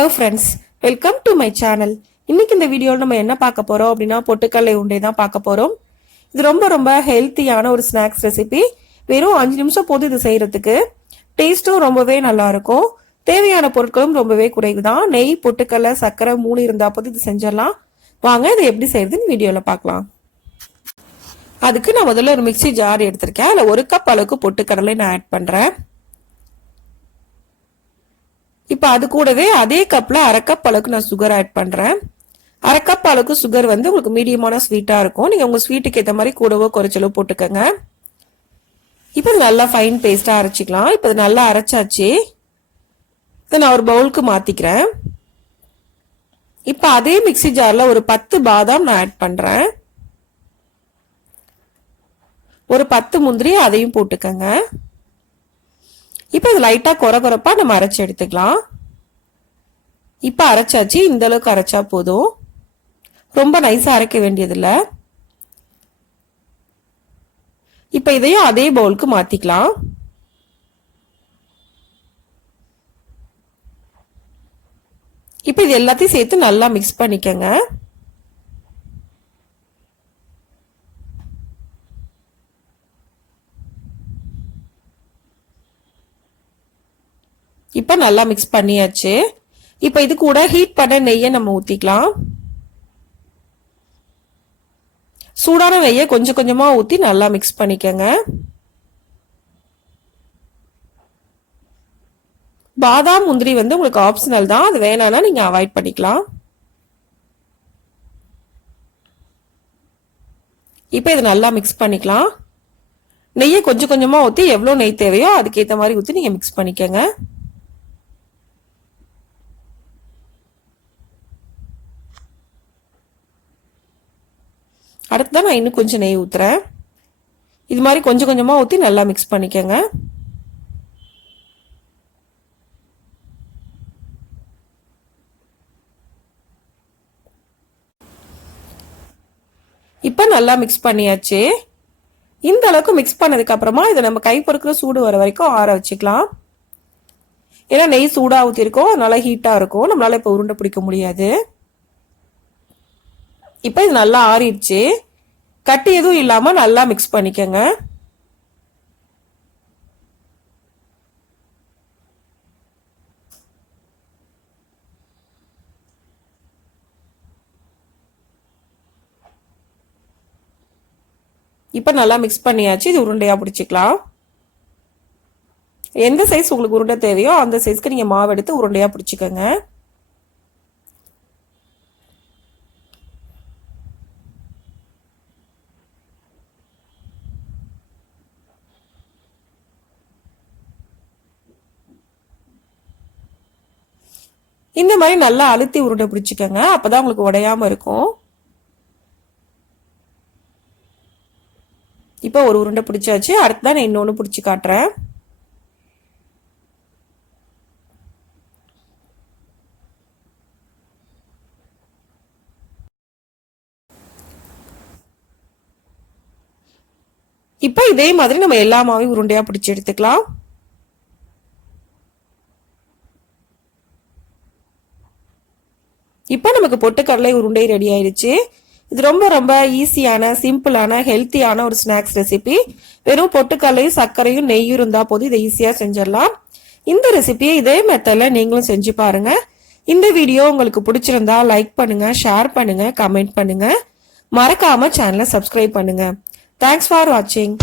Hello friends, welcome to my channel. இன்னைக்கு இந்த வீடியோவில் நம்ம என்ன பார்க்க போறோம் அப்படின்னா பொட்டுக்கடலை உருண்டை தான் பார்க்க போறோம். இது ரொம்ப ரொம்ப ஹெல்த்தியான ஒரு ஸ்நாக்ஸ் ரெசிபி. வெறும் 5 நிமிஷம் போது இது செய்யறதுக்கு. டேஸ்ட்டும் ரொம்பவே நல்லா இருக்கும். தேவையான பொருட்களும் ரொம்பவே குறைவு தான். நெய், பொட்டுக்கடலை, சர்க்கரை 3 இருந்தா போது இது செஞ்சிடலாம். வாங்க இதை எப்படி செய்யறதுன்னு வீடியோவில் பார்க்கலாம். அதுக்கு நான் முதல்ல ஒரு மிக்சி ஜார் எடுத்திருக்கேன். அதில் 1 கப் அளவுக்கு பொட்டுக்கடலை நான் ஆட் பண்றேன். இப்போ அது கூடவே அதே கப்ல 1/2 கப் அளவுக்கு நான் சுகர் ஆட் பண்றேன். 1/2 கப் அளவுக்கு சுகர் வந்து உங்களுக்கு மீடியமான ஸ்வீட்டா இருக்கும். நீங்க உங்க ஸ்வீட்டுக்கு ஏற்ற மாதிரி கூடவோ குறைச்சலோ போட்டுக்கோங்க. இப்போ நல்லா ஃபைன் பேஸ்டா அரைச்சிக்கலாம். இப்போ இது நல்லா அரைச்சாச்சு. இதை நான் ஒரு பவுலுக்கு மாத்திக்கிறேன். இப்போ அதே மிக்சி ஜார்ல ஒரு 10 பாதாம் நான் ஆட் பண்றேன். ஒரு 10 முந்திரி அதையும் போட்டுக்கோங்க. இப்போ இது லைட்டா கொரகொரப்பா நம்ம அரைச்சி எடுத்துக்கலாம். இப்போ அரைச்சாச்சு. இந்த அளவுக்கு அரைச்சா போதும். ரொம்ப நைஸா அரைக்க வேண்டியதில்லை. இப்போ இதையும் அதே பவுலுக்கு மாத்திக்கலாம். இப்போ இது எல்லாத்தையும் சேர்த்து நல்லா மிக்ஸ் பண்ணிக்கங்க. இப்போ நல்லா மிக்ஸ் பண்ணியாச்சு. இப்போ இது கூட ஹீட் பண்ண நெய்யை நம்ம ஊத்திக்கலாம். சூடான நெய்யை கொஞ்சம் கொஞ்சமா ஊத்தி நல்லா மிக்ஸ் பண்ணிக்கங்க. பாதாம் முந்திரி வந்து உங்களுக்கு ஆப்ஷனல் தான். அது வேணாம்னா நீங்க அவாய்ட் பண்ணிக்கலாம். இப்போ இது நல்லா மிக்ஸ் பண்ணிக்கலாம். நெய்யை கொஞ்சம் கொஞ்சமா ஊத்தி எவ்வளவு நெய் தேவையோ அதுக்கேற்ற மாதிரி ஊத்தி நீங்க மிக்ஸ் பண்ணிக்கங்க. அடுத்ததான் நான் இன்னும் கொஞ்சம் நெய் ஊத்துறேன். இது மாதிரி கொஞ்சம் கொஞ்சமா ஊத்தி நல்லா மிக்ஸ் பண்ணிக்கங்க. இப்ப நல்லா மிக்ஸ் பண்ணியாச்சு. இந்த அளவுக்கு மிக்ஸ் பண்ணதுக்கு அப்புறமா இதை நம்ம கை பொறுக்கிற சூடு வர வரைக்கும் ஆற வச்சுக்கலாம். ஏன்னா நெய் சூடா ஊத்திருக்கோம், அதனால ஹீட்டா இருக்கும். நம்மளால இப்ப உருண்டை பிடிக்க முடியாது. இப்போ இது நல்லா ஆறிடுச்சு. கட்டி எதுவும் இல்லாம நல்லா மிக்ஸ் பண்ணிக்கங்க. இப்போ நல்லா மிக்ஸ் பண்ணியாச்சு. இது உருண்டையா பிடிச்சிக்கலாம். எந்த சைஸ் உங்களுக்கு உருண்டை தேவையோ அந்த சைஸ்க்கு நீங்க மாவு எடுத்து உருண்டையா பிடிச்சிக்கங்க. இந்த மாதிரி நல்லா அழுத்தி உருண்டை பிடிச்சிக்கங்க. அப்பதான் உங்களுக்கு உடையாம இருக்கும். இப்போ ஒரு உருண்டை பிடிச்சாச்சு. அடுத்ததான் நான் இன்னொன்னு பிடிச்சி காட்டுறேன். இப்போ இதே மாதிரி நம்ம எல்லா மாவையும் உருண்டையா பிடிச்சி எடுத்துக்கலாம். இப்போ நமக்கு பொட்டுக்கடலை உருண்டை ரெடி ஆயிடுச்சு. இது ரொம்ப ரொம்ப ஈஸியான, சிம்பிளான, ஹெல்த்தியான ஒரு ஸ்நாக்ஸ் ரெசிபி. வெறும் பொட்டுக்கடலையும் சர்க்கரையும் நெய்யும் இருந்தா போது இதை ஈஸியா செஞ்சிடலாம். இந்த ரெசிபியை இதே மெத்தட்ல நீங்களும் செஞ்சு பாருங்க. இந்த வீடியோ உங்களுக்கு பிடிச்சிருந்தா லைக் பண்ணுங்க, ஷேர் பண்ணுங்க, கமெண்ட் பண்ணுங்க. மறக்காம சேனலை சப்ஸ்கிரைப் பண்ணுங்க. தேங்க்ஸ் ஃபார் வாட்சிங்.